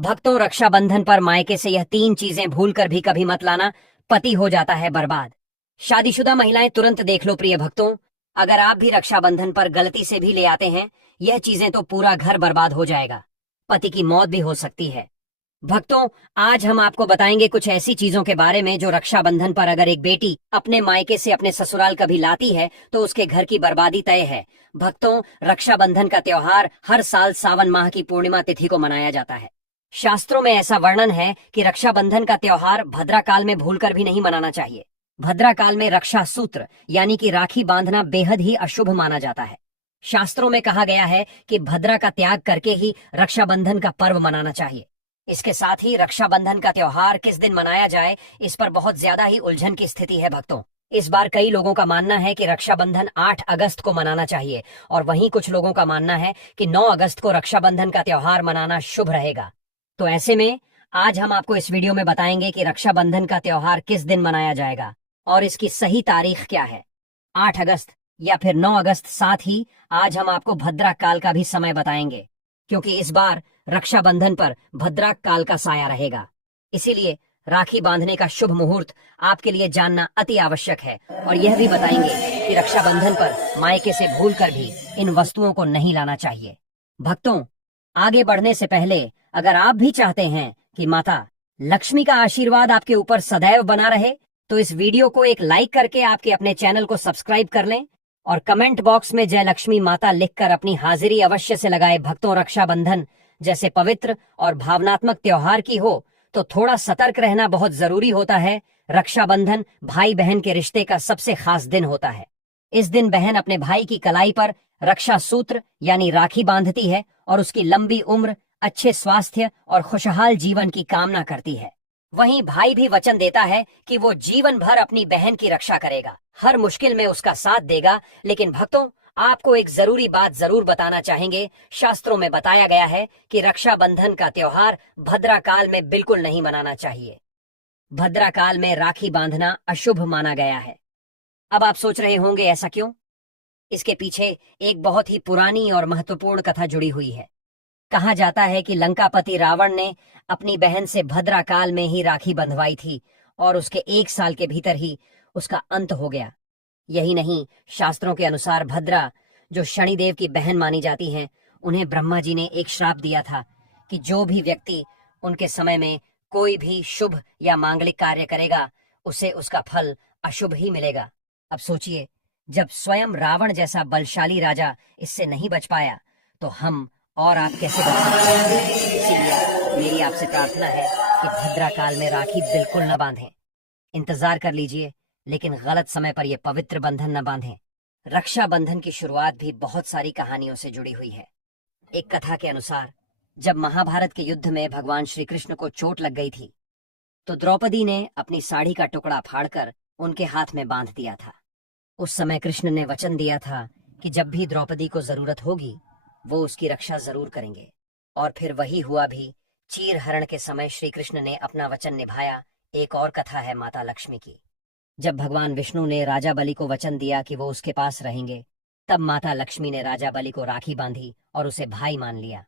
भक्तों, रक्षाबंधन पर मायके से यह 3 चीजें भूलकर भी कभी मत लाना, पति हो जाता है बर्बाद। शादीशुदा महिलाएं तुरंत देख लो प्रिय भक्तों, अगर आप भी रक्षाबंधन पर गलती से भी ले आते हैं यह चीजें तो पूरा घर बर्बाद हो जाएगा, पति की मौत भी हो सकती है। भक्तों, आज हम आपको बताएंगे कुछ ऐसी चीजों के बारे में जो रक्षाबंधन पर अगर एक बेटी अपने मायके से अपने ससुराल कभी लाती है तो उसके घर की बर्बादी तय है। भक्तों, रक्षाबंधन का त्योहार हर साल सावन माह की पूर्णिमा तिथि को मनाया जाता है। शास्त्रों में ऐसा वर्णन है कि रक्षाबंधन का त्योहार भद्रा काल में भूलकर भी नहीं मनाना चाहिए। भद्रा काल में रक्षा सूत्र यानी कि राखी बांधना बेहद ही अशुभ माना जाता है। शास्त्रों में कहा गया है कि भद्रा का त्याग करके ही रक्षाबंधन का पर्व मनाना चाहिए। इसके साथ ही रक्षाबंधन का त्योहार किस दिन मनाया जाए इस पर बहुत ज्यादा ही उलझन की स्थिति है। भक्तों, इस बार कई लोगों का मानना है कि रक्षाबंधन 8 अगस्त को मनाना चाहिए और वहीं कुछ लोगों का मानना है कि 9 अगस्त को रक्षाबंधन का त्योहार मनाना शुभ रहेगा। तो ऐसे में आज हम आपको इस वीडियो में बताएंगे कि रक्षाबंधन का त्योहार किस दिन मनाया जाएगा और इसकी सही तारीख क्या है, 8 अगस्त या फिर 9 अगस्त। साथ ही आज हम आपको भद्रा काल का भी समय बताएंगे, क्योंकि इस बार रक्षाबंधन पर भद्रा काल का साया रहेगा। इसीलिए राखी बांधने का शुभ मुहूर्त आपके लिए जानना अति आवश्यक है और यह भी बताएंगे कि रक्षाबंधन पर मायके से भूलकर भी इन वस्तुओं को नहीं लाना चाहिए। भक्तों, आगे बढ़ने से पहले अगर आप भी चाहते हैं कि माता लक्ष्मी का आशीर्वाद आपके ऊपर सदैव बना रहे तो इस वीडियो को एक लाइक करके आपके अपने चैनल को सब्सक्राइब कर लें और कमेंट बॉक्स में जय लक्ष्मी माता लिखकर अपनी हाजिरी अवश्य से लगाए। भक्तों, रक्षाबंधन जैसे पवित्र और भावनात्मक त्योहार की हो तो थोड़ा सतर्क रहना बहुत जरूरी होता है। रक्षाबंधन भाई बहन के रिश्ते का सबसे खास दिन होता है। इस दिन बहन अपने भाई की कलाई पर रक्षा सूत्र यानी राखी बांधती है और उसकी लंबी उम्र, अच्छे स्वास्थ्य और खुशहाल जीवन की कामना करती है। वहीं भाई भी वचन देता है कि वो जीवन भर अपनी बहन की रक्षा करेगा, हर मुश्किल में उसका साथ देगा। लेकिन भक्तों, आपको एक जरूरी बात जरूर बताना चाहेंगे। शास्त्रों में बताया गया है कि रक्षाबंधन का त्योहार भद्रा काल में बिल्कुल नहीं मनाना चाहिए। भद्रा काल में राखी बांधना अशुभ माना गया है। अब आप सोच रहे होंगे ऐसा क्यों? इसके पीछे एक बहुत ही पुरानी और महत्वपूर्ण कथा जुड़ी हुई है। कहा जाता है कि लंकापति रावण ने अपनी बहन से भद्रा काल में ही राखी बंधवाई थी और उसके 1 साल के भीतर ही उसका अंत हो गया। यही नहीं, शास्त्रों के अनुसार भद्रा, जो शनिदेव की बहन मानी जाती हैं, उन्हें ब्रह्मा जी ने एक श्राप दिया था कि जो भी व्यक्ति उनके समय में कोई भी शुभ या मांगलिक कार्य करेगा उसे उसका फल अशुभ ही मिलेगा। अब सोचिए, जब स्वयं रावण जैसा बलशाली राजा इससे नहीं बच पाया तो हम और आप कैसे बच सकते हैं? इसीलिए मेरी आपसे प्रार्थना है कि भद्रा काल में राखी बिल्कुल न बांधें। इंतजार कर लीजिए, लेकिन गलत समय पर यह पवित्र बंधन न बांधें। रक्षाबंधन की शुरुआत भी बहुत सारी कहानियों से जुड़ी हुई है। एक कथा के अनुसार जब महाभारत के युद्ध में भगवान श्री कृष्ण को चोट लग गई थी तो द्रौपदी ने अपनी साड़ी का टुकड़ा फाड़कर उनके हाथ में बांध दिया था। उस समय कृष्ण ने वचन दिया था कि जब भी द्रौपदी को जरूरत होगी वो उसकी रक्षा जरूर करेंगे। और फिर वही हुआ भी। चीर हरण के समय श्री कृष्ण ने अपना वचन निभाया। एक और कथा है माता लक्ष्मी की। जब भगवान विष्णु ने राजा बलि को वचन दिया कि वो उसके पास रहेंगे, तब माता लक्ष्मी ने राजा बलि को राखी बांधी और उसे भाई मान लिया।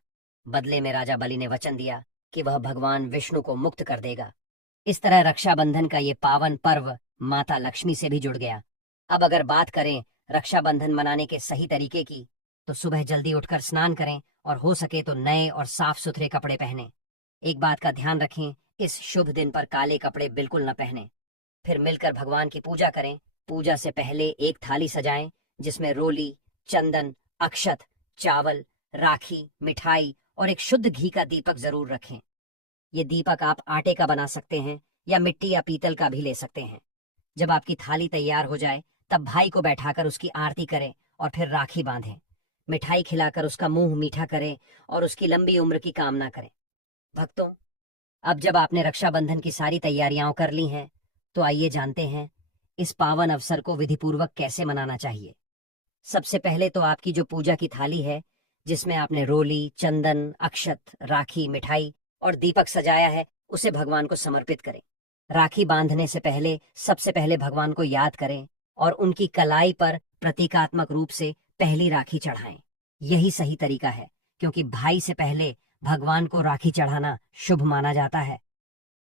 बदले में राजा बलि ने वचन दिया कि वह भगवान विष्णु को मुक्त कर देगा। इस तरह रक्षाबंधन का ये पावन पर्व माता लक्ष्मी से भी जुड़ गया। अब अगर बात करें रक्षाबंधन मनाने के सही तरीके की, तो सुबह जल्दी उठकर स्नान करें और हो सके तो नए और साफ सुथरे कपड़े पहनें। एक बात का ध्यान रखें, इस शुभ दिन पर काले कपड़े बिल्कुल न पहनें। फिर मिलकर भगवान की पूजा करें। पूजा से पहले एक थाली सजाएं जिसमें रोली, चंदन, अक्षत, चावल, राखी, मिठाई और एक शुद्ध घी का दीपक जरूर रखें। ये दीपक आप आटे का बना सकते हैं या मिट्टी या पीतल का भी ले सकते हैं। जब आपकी थाली तैयार हो जाए तब भाई को बैठाकर उसकी आरती करें और फिर राखी बांधें। मिठाई खिलाकर उसका मुंह मीठा करें और उसकी लंबी उम्र की कामना करें। भक्तों, अब जब आपने रक्षाबंधन की सारी तैयारियां कर ली हैं तो आइए जानते हैं इस पावन अवसर को विधिपूर्वक कैसे मनाना चाहिए। सबसे पहले तो आपकी जो पूजा की थाली है जिसमें आपने रोली, चंदन, अक्षत, राखी, मिठाई और दीपक सजाया है, उसे भगवान को समर्पित करें। राखी बांधने से पहले सबसे पहले भगवान को याद करें और उनकी कलाई पर प्रतीकात्मक रूप से पहली राखी चढ़ाएं। यही सही तरीका है, क्योंकि भाई से पहले भगवान को राखी चढ़ाना शुभ माना जाता है।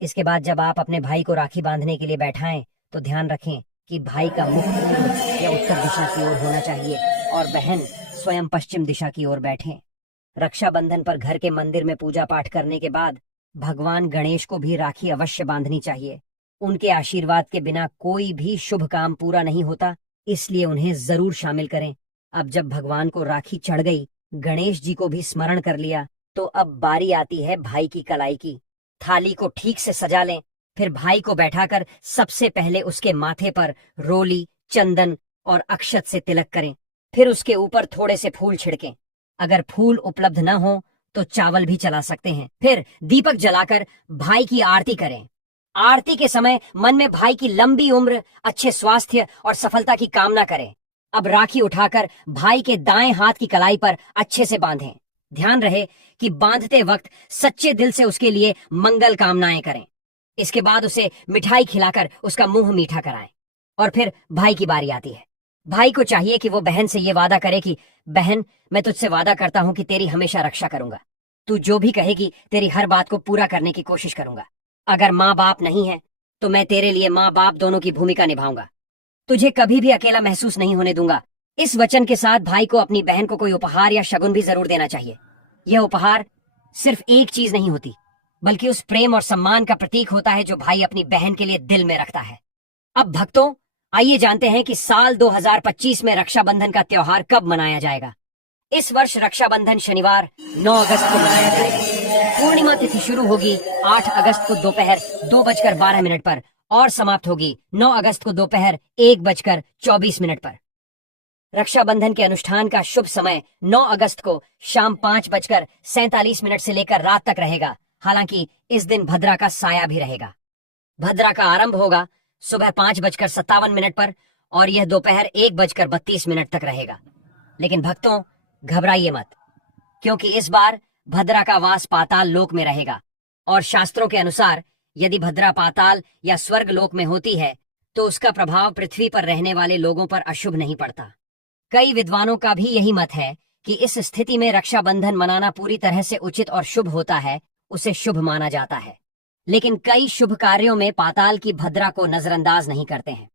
इसके बाद जब आप अपने भाई को राखी बांधने के लिए बैठाएं तो ध्यान रखें कि भाई का मुख पूर्व या उत्तर दिशा की ओर होना चाहिए और बहन स्वयं पश्चिम दिशा की ओर बैठें। रक्षाबंधन पर घर के मंदिर में पूजा पाठ करने के बाद भगवान गणेश को भी राखी अवश्य बांधनी चाहिए। उनके आशीर्वाद के बिना कोई भी शुभ काम पूरा नहीं होता, इसलिए उन्हें जरूर शामिल करें। अब जब भगवान को राखी चढ़ गई, गणेश जी को भी स्मरण कर लिया, तो अब बारी आती है भाई की कलाई की। थाली को ठीक से सजा लें, फिर भाई को बैठाकर सबसे पहले उसके माथे पर रोली, चंदन और अक्षत से तिलक करें। फिर उसके ऊपर थोड़े से फूल छिड़कें। अगर फूल उपलब्ध न हो तो चावल भी चला सकते हैं। फिर दीपक जलाकर भाई की आरती करें। आरती के समय मन में भाई की लंबी उम्र, अच्छे स्वास्थ्य और सफलता की कामना करें। अब राखी उठाकर भाई के दाएं हाथ की कलाई पर अच्छे से बांधें। ध्यान रहे कि बांधते वक्त सच्चे दिल से उसके लिए मंगल कामनाएं करें। इसके बाद उसे मिठाई खिलाकर उसका मुंह मीठा कराएं। और फिर भाई की बारी आती है। भाई को चाहिए कि वो बहन से ये वादा करे कि बहन, मैं तुझसे वादा करता हूं कि तेरी हमेशा रक्षा करूंगा। तू जो भी कहेगी तेरी हर बात को पूरा करने की कोशिश करूंगा। अगर माँ बाप नहीं है तो मैं तेरे लिए माँ बाप दोनों की भूमिका निभाऊंगा। तुझे कभी भी अकेला महसूस नहीं होने दूंगा। इस वचन के साथ भाई को अपनी बहन को कोई उपहार या शगुन भी जरूर देना चाहिए। यह उपहार सिर्फ एक चीज नहीं होती, बल्कि उस प्रेम और सम्मान का प्रतीक होता है जो भाई अपनी बहन के लिए दिल में रखता है। अब भक्तों, आइए जानते हैं कि साल 2025 में रक्षाबंधन का त्योहार कब मनाया जाएगा। इस वर्ष रक्षाबंधन शनिवार 9 अगस्त को मनाया जाएगा। पूर्णिमा तिथि शुरू होगी 8 अगस्त को दोपहर 2:12 पर और समाप्त होगी 9 अगस्त को दोपहर 1:24 पर। रक्षाबंधन के अनुष्ठान का शुभ समय 9 अगस्त को शाम 5:47 से लेकर रात तक रहेगा। हालांकि इस दिन भद्रा का साया भी रहेगा। भद्रा का आरंभ होगा सुबह 5:57 पर और यह दोपहर 1:32 तक रहेगा। लेकिन भक्तों, घबराइए मत, क्योंकि इस बार भद्रा का वास पाताल लोक में रहेगा और शास्त्रों के अनुसार यदि भद्रा पाताल या स्वर्ग लोक में होती है तो उसका प्रभाव पृथ्वी पर रहने वाले लोगों पर अशुभ नहीं पड़ता। कई विद्वानों का भी यही मत है कि इस स्थिति में रक्षाबंधन मनाना पूरी तरह से उचित और शुभ होता है, उसे शुभ माना जाता है। लेकिन कई शुभ कार्यों में पाताल की भद्रा को नजरअंदाज नहीं करते हैं।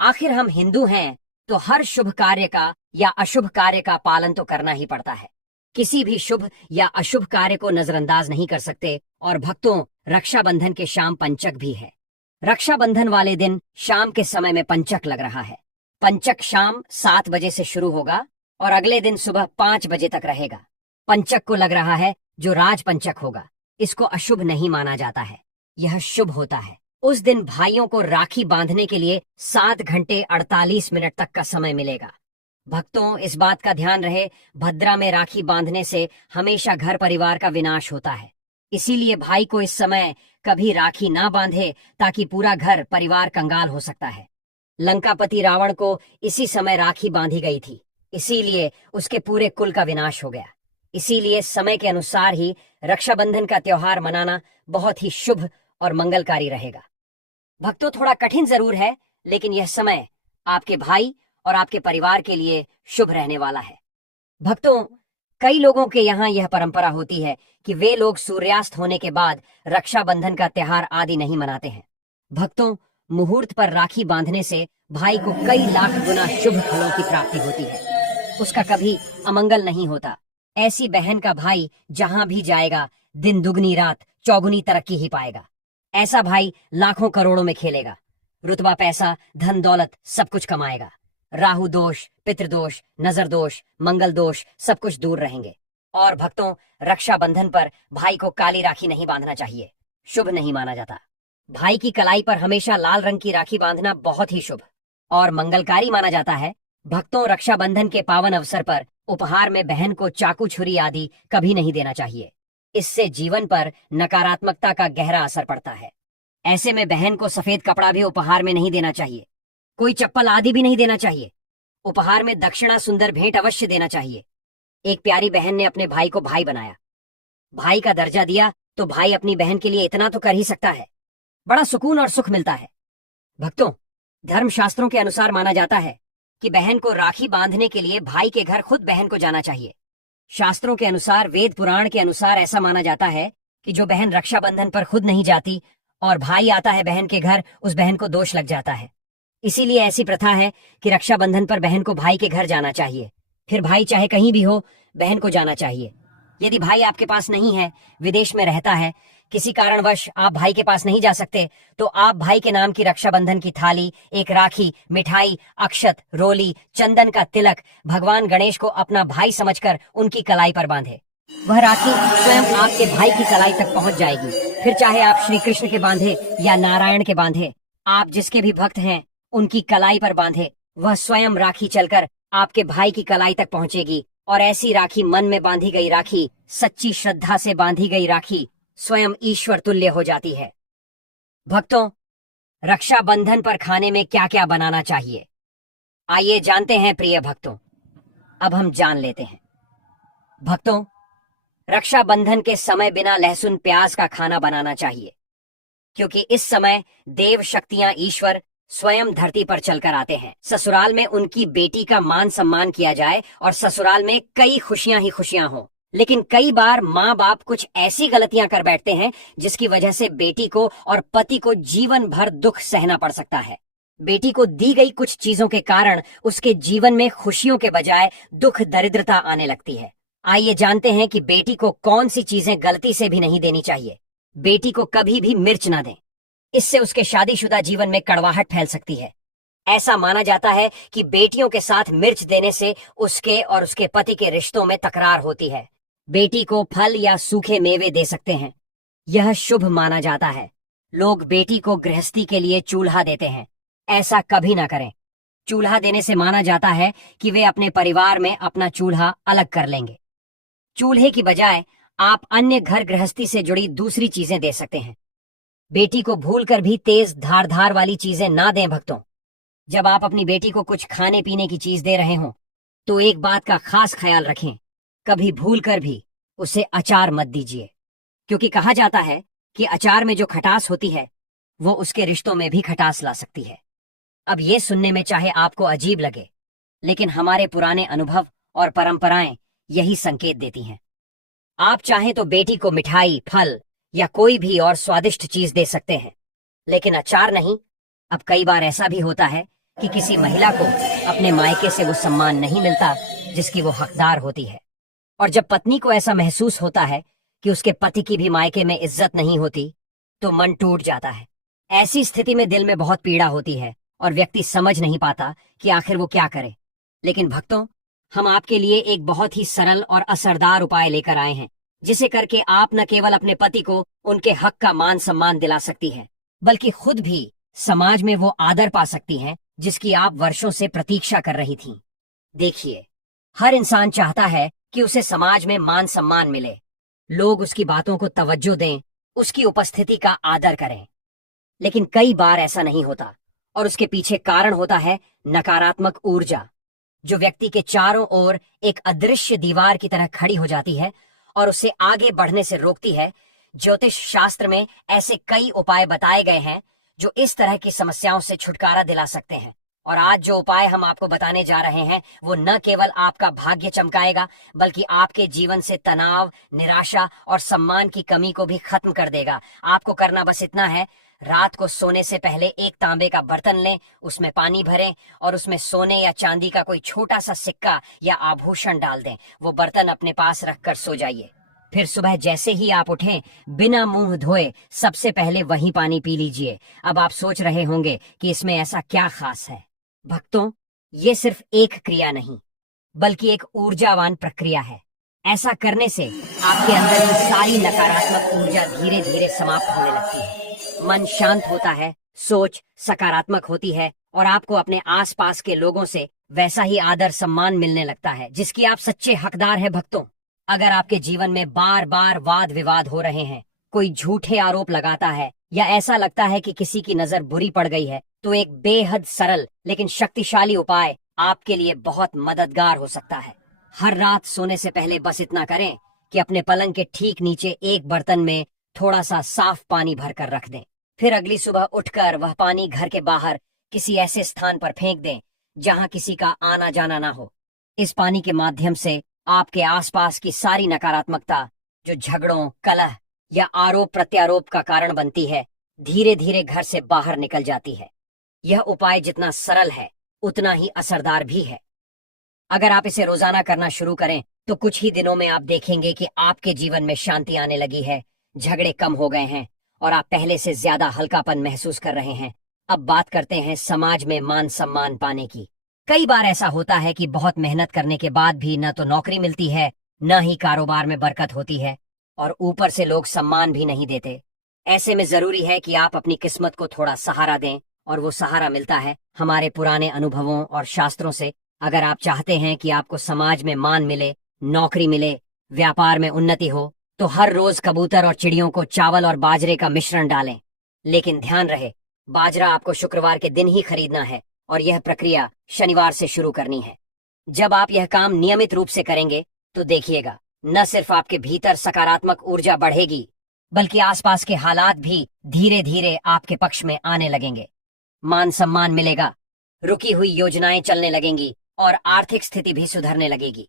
आखिर हम हिंदू हैं तो हर शुभ कार्य का या अशुभ कार्य का पालन तो करना ही पड़ता है। किसी भी शुभ या अशुभ कार्य को नजरअंदाज नहीं कर सकते। और भक्तों, रक्षाबंधन के शाम पंचक भी है। रक्षाबंधन वाले दिन शाम के समय में पंचक लग रहा है। पंचक शाम 7 बजे से शुरू होगा और अगले दिन सुबह 5 बजे तक रहेगा। पंचक को लग रहा है जो राज पंचक होगा। इसको अशुभ नहीं माना जाता है, यह शुभ होता है। उस दिन भाइयों को राखी बांधने के लिए 7 घंटे 48 मिनट तक का समय मिलेगा। भक्तों, इस बात का ध्यान रहे, भद्रा में राखी बांधने से हमेशा घर परिवार का विनाश होता है। इसीलिए भाई को इस समय कभी राखी ना बांधे, ताकि पूरा घर परिवार कंगाल हो सकता है। लंकापति रावण को इसी समय राखी बांधी गई थी, इसीलिए उसके पूरे कुल का विनाश हो गया। इसीलिए समय के अनुसार ही रक्षाबंधन का त्योहार मनाना बहुत ही शुभ और मंगलकारी रहेगा। भक्तों, थोड़ा कठिन जरूर है, लेकिन यह समय आपके भाई और आपके परिवार के लिए शुभ रहने वाला है। भक्तों, कई लोगों के यहाँ यह परंपरा होती है कि वे लोग सूर्यास्त होने के बाद रक्षाबंधन का त्योहार आदि नहीं मनाते हैं। भक्तों, मुहूर्त पर राखी बांधने से भाई को कई लाख गुना शुभ फलों की प्राप्ति होती है। उसका कभी अमंगल नहीं होता। ऐसी बहन का भाई जहां भी जाएगा, दिन दुगनी रात चौगुनी तरक्की ही पाएगा। ऐसा भाई लाखों करोड़ों में खेलेगा, रुतबा, पैसा, धन दौलत सब कुछ कमाएगा। राहु दोष, पितृदोष, नजर दोष, मंगल दोष सब कुछ दूर रहेंगे। और भक्तों, रक्षाबंधन पर भाई को काली राखी नहीं बांधना चाहिए, शुभ नहीं माना जाता। भाई की कलाई पर हमेशा लाल रंग की राखी बांधना बहुत ही शुभ और मंगलकारी माना जाता है। भक्तों, रक्षाबंधन के पावन अवसर पर उपहार में बहन को चाकू, छुरी आदि कभी नहीं देना चाहिए। इससे जीवन पर नकारात्मकता का गहरा असर पड़ता है। ऐसे में बहन को सफेद कपड़ा भी उपहार में नहीं देना चाहिए। कोई चप्पल आदि भी नहीं देना चाहिए। उपहार में दक्षिणा, सुंदर भेंट अवश्य देना चाहिए। एक प्यारी बहन ने अपने भाई को भाई बनाया, भाई का दर्जा दिया, तो भाई अपनी बहन के लिए इतना तो कर ही सकता है। बड़ा सुकून और सुख मिलता है। भक्तों, धर्मशास्त्रों के अनुसार माना जाता है कि बहन को राखी बांधने के लिए भाई के घर खुद बहन को जाना चाहिए। शास्त्रों के अनुसार, वेद पुराण के अनुसार ऐसा माना जाता है कि जो बहन रक्षाबंधन पर खुद नहीं जाती और भाई आता है बहन के घर, उस बहन को दोष लग जाता है। इसीलिए ऐसी प्रथा है कि रक्षाबंधन पर बहन को भाई के घर जाना चाहिए। फिर भाई चाहे कहीं भी हो, बहन को जाना चाहिए। यदि भाई आपके पास नहीं है, विदेश में रहता है, किसी कारणवश आप भाई के पास नहीं जा सकते, तो आप भाई के नाम की रक्षाबंधन की थाली, एक राखी, मिठाई, अक्षत, रोली, चंदन का तिलक भगवान गणेश को अपना भाई समझकर उनकी कलाई पर बांधे। वह राखी स्वयं आपके भाई की कलाई तक पहुंच जाएगी। फिर चाहे आप श्री कृष्ण के बांधे या नारायण के बांधे, आप जिसके भी भक्त हैं उनकी कलाई पर बांधे, वह स्वयं राखी चलकर आपके भाई की कलाई तक पहुंचेगी। और ऐसी राखी, मन में बांधी गई राखी, सच्ची श्रद्धा से बांधी गई राखी स्वयं ईश्वर तुल्य हो जाती है। भक्तों, रक्षाबंधन पर खाने में क्या क्या बनाना चाहिए, आइए जानते हैं प्रिय भक्तों। अब हम जान लेते हैं। भक्तों, रक्षाबंधन के समय बिना लहसुन प्याज का खाना बनाना चाहिए, क्योंकि इस समय देव शक्तियां, ईश्वर स्वयं धरती पर चलकर आते हैं। ससुराल में उनकी बेटी का मान सम्मान किया जाए और ससुराल में कई खुशियां ही खुशियां हो। लेकिन कई बार माँ बाप कुछ ऐसी गलतियां कर बैठते हैं जिसकी वजह से बेटी को और पति को जीवन भर दुख सहना पड़ सकता है। बेटी को दी गई कुछ चीजों के कारण उसके जीवन में खुशियों के बजाय दुख, दरिद्रता आने लगती है। आइए जानते हैं कि बेटी को कौन सी चीजें गलती से भी नहीं देनी चाहिए। बेटी को कभी भी मिर्च ना दें, इससे उसके शादीशुदा जीवन में कड़वाहट फैल सकती है। ऐसा माना जाता है कि बेटियों के साथ मिर्च देने से उसके और उसके पति के रिश्तों में तकरार होती है। बेटी को फल या सूखे मेवे दे सकते हैं, यह शुभ माना जाता है। लोग बेटी को गृहस्थी के लिए चूल्हा देते हैं, ऐसा कभी ना करें। चूल्हा देने से माना जाता है कि वे अपने परिवार में अपना चूल्हा अलग कर लेंगे। चूल्हे की बजाय आप अन्य घर गृहस्थी से जुड़ी दूसरी चीजें दे सकते हैं। बेटी को भूलकर भी तेज धार वाली चीजें ना दें। भक्तों, जब आप अपनी बेटी को कुछ खाने पीने की चीज दे रहे हो तो एक बात का खास ख्याल रखें, कभी भूलकर भी उसे अचार मत दीजिए, क्योंकि कहा जाता है कि अचार में जो खटास होती है वो उसके रिश्तों में भी खटास ला सकती है। अब ये सुनने में चाहे आपको अजीब लगे, लेकिन हमारे पुराने अनुभव और परंपराएं यही संकेत देती हैं। आप चाहें तो बेटी को मिठाई, फल या कोई भी और स्वादिष्ट चीज दे सकते हैं, लेकिन अचार नहीं। अब कई बार ऐसा भी होता है कि किसी महिला को अपने मायके से वो सम्मान नहीं मिलता जिसकी वो हकदार होती है, और जब पत्नी को ऐसा महसूस होता है कि उसके पति की भी मायके में इज्जत नहीं होती, तो मन टूट जाता है। ऐसी स्थिति में दिल में बहुत पीड़ा होती है और व्यक्ति समझ नहीं पाता कि आखिर वो क्या करे। लेकिन भक्तों, हम आपके लिए एक बहुत ही सरल और असरदार उपाय लेकर आए हैं, जिसे करके आप न केवल अपने पति को उनके हक का मान सम्मान दिला सकती हैं, बल्कि खुद भी समाज में वो आदर पा सकती हैं जिसकी आप वर्षों से प्रतीक्षा कर रही थीं। देखिए, हर इंसान चाहता है कि उसे समाज में मान सम्मान मिले, लोग उसकी बातों को तवज्जो दें, उसकी उपस्थिति का आदर करें। लेकिन कई बार ऐसा नहीं होता, और उसके पीछे कारण होता है नकारात्मक ऊर्जा, जो व्यक्ति के चारों ओर एक अदृश्य दीवार की तरह खड़ी हो जाती है और उसे आगे बढ़ने से रोकती है। ज्योतिष शास्त्र में ऐसे कई उपाय बताए गए हैं जो इस तरह की समस्याओं से छुटकारा दिला सकते हैं। और आज जो उपाय हम आपको बताने जा रहे हैं वो न केवल आपका भाग्य चमकाएगा, बल्कि आपके जीवन से तनाव, निराशा और सम्मान की कमी को भी खत्म कर देगा। आपको करना बस इतना है, रात को सोने से पहले एक तांबे का बर्तन लें, उसमें पानी भरें और उसमें सोने या चांदी का कोई छोटा सा सिक्का या आभूषण डाल दें। वो बर्तन अपने पास रखकर सो जाइए। फिर सुबह जैसे ही आप उठें, बिना मुंह धोए सबसे पहले वही पानी पी लीजिए। अब आप सोच रहे होंगे कि इसमें ऐसा क्या खास है। भक्तों, ये सिर्फ एक क्रिया नहीं, बल्कि एक ऊर्जावान प्रक्रिया है। ऐसा करने से आपके अंदर की सारी नकारात्मक ऊर्जा धीरे धीरे समाप्त होने लगती है, मन शांत होता है, सोच सकारात्मक होती है और आपको अपने आसपास के लोगों से वैसा ही आदर सम्मान मिलने लगता है जिसकी आप सच्चे हकदार हैं। भक्तों, अगर आपके जीवन में बार बार वाद विवाद हो रहे हैं, कोई झूठे आरोप लगाता है या ऐसा लगता है कि किसी की नजर बुरी पड़ गई है, तो एक बेहद सरल लेकिन शक्तिशाली उपाय आपके लिए बहुत मददगार हो सकता है। हर रात सोने से पहले बस इतना करें कि अपने पलंग के ठीक नीचे एक बर्तन में थोड़ा सा साफ पानी भरकर रख दें। फिर अगली सुबह उठकर वह पानी घर के बाहर किसी ऐसे स्थान पर फेंक दें जहां किसी का आना जाना ना हो। इस पानी के माध्यम से आपके आसपास की सारी नकारात्मकता जो झगड़ों, कलह या आरोप प्रत्यारोप का कारण बनती है, धीरे धीरे घर से बाहर निकल जाती है। यह उपाय जितना सरल है उतना ही असरदार भी है। अगर आप इसे रोजाना करना शुरू करें तो कुछ ही दिनों में आप देखेंगे कि आपके जीवन में शांति आने लगी है, झगड़े कम हो गए हैं और आप पहले से ज्यादा हल्कापन महसूस कर रहे हैं। अब बात करते हैं समाज में मान सम्मान पाने की। कई बार ऐसा होता है कि बहुत मेहनत करने के बाद भी न तो नौकरी मिलती है, न ही कारोबार में बरकत होती है और ऊपर से लोग सम्मान भी नहीं देते। ऐसे में जरूरी है कि आप अपनी किस्मत को थोड़ा सहारा दें और वो सहारा मिलता है हमारे पुराने अनुभवों और शास्त्रों से। अगर आप चाहते हैं कि आपको समाज में मान मिले, नौकरी मिले, व्यापार में उन्नति हो, तो हर रोज कबूतर और चिड़ियों को चावल और बाजरे का मिश्रण डालें। लेकिन ध्यान रहे, बाजरा आपको शुक्रवार के दिन ही खरीदना है और यह प्रक्रिया शनिवार से शुरू करनी है। जब आप यह काम नियमित रूप से करेंगे तो देखिएगा, न सिर्फ आपके भीतर सकारात्मक ऊर्जा बढ़ेगी बल्कि आसपास के हालात भी धीरे धीरे आपके पक्ष में आने लगेंगे। मान सम्मान मिलेगा, रुकी हुई योजनाएं चलने लगेंगी और आर्थिक स्थिति भी सुधरने लगेगी।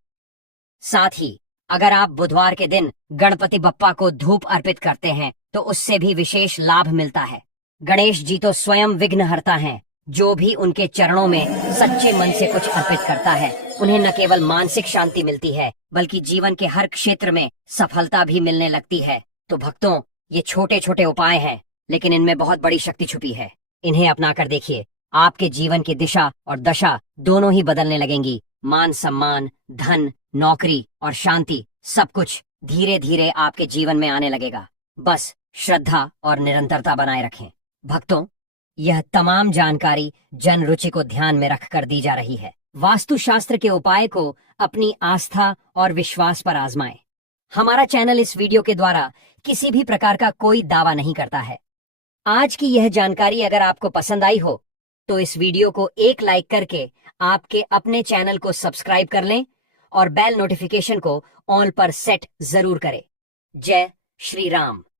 साथ ही अगर आप बुधवार के दिन गणपति बप्पा को धूप अर्पित करते हैं तो उससे भी विशेष लाभ मिलता है। गणेश जी तो स्वयं विघ्नहर्ता हैं। जो भी उनके चरणों में सच्चे मन से कुछ अर्पित करता है, उन्हें न केवल मानसिक शांति मिलती है बल्कि जीवन के हर क्षेत्र में सफलता भी मिलने लगती है। तो भक्तों, ये छोटे छोटे उपाय हैं लेकिन इनमें बहुत बड़ी शक्ति छुपी है। इन्हें अपनाकर देखिए, आपके जीवन की दिशा और दशा दोनों ही बदलने लगेंगी। मान सम्मान, धन, नौकरी और शांति, सब कुछ धीरे धीरे आपके जीवन में आने लगेगा। बस श्रद्धा और निरंतरता बनाए रखें। भक्तों, यह तमाम जानकारी जन रुचि को ध्यान में रखकर दी जा रही है। वास्तुशास्त्र के उपाय को अपनी आस्था और विश्वास पर आजमाएं। हमारा चैनल इस वीडियो के द्वारा किसी भी प्रकार का कोई दावा नहीं करता है। आज की यह जानकारी अगर आपको पसंद आई हो तो इस वीडियो को एक लाइक करके आपके अपने चैनल को सब्सक्राइब कर लें और बेल नोटिफिकेशन को ऑल पर सेट जरूर करें। जय श्री राम।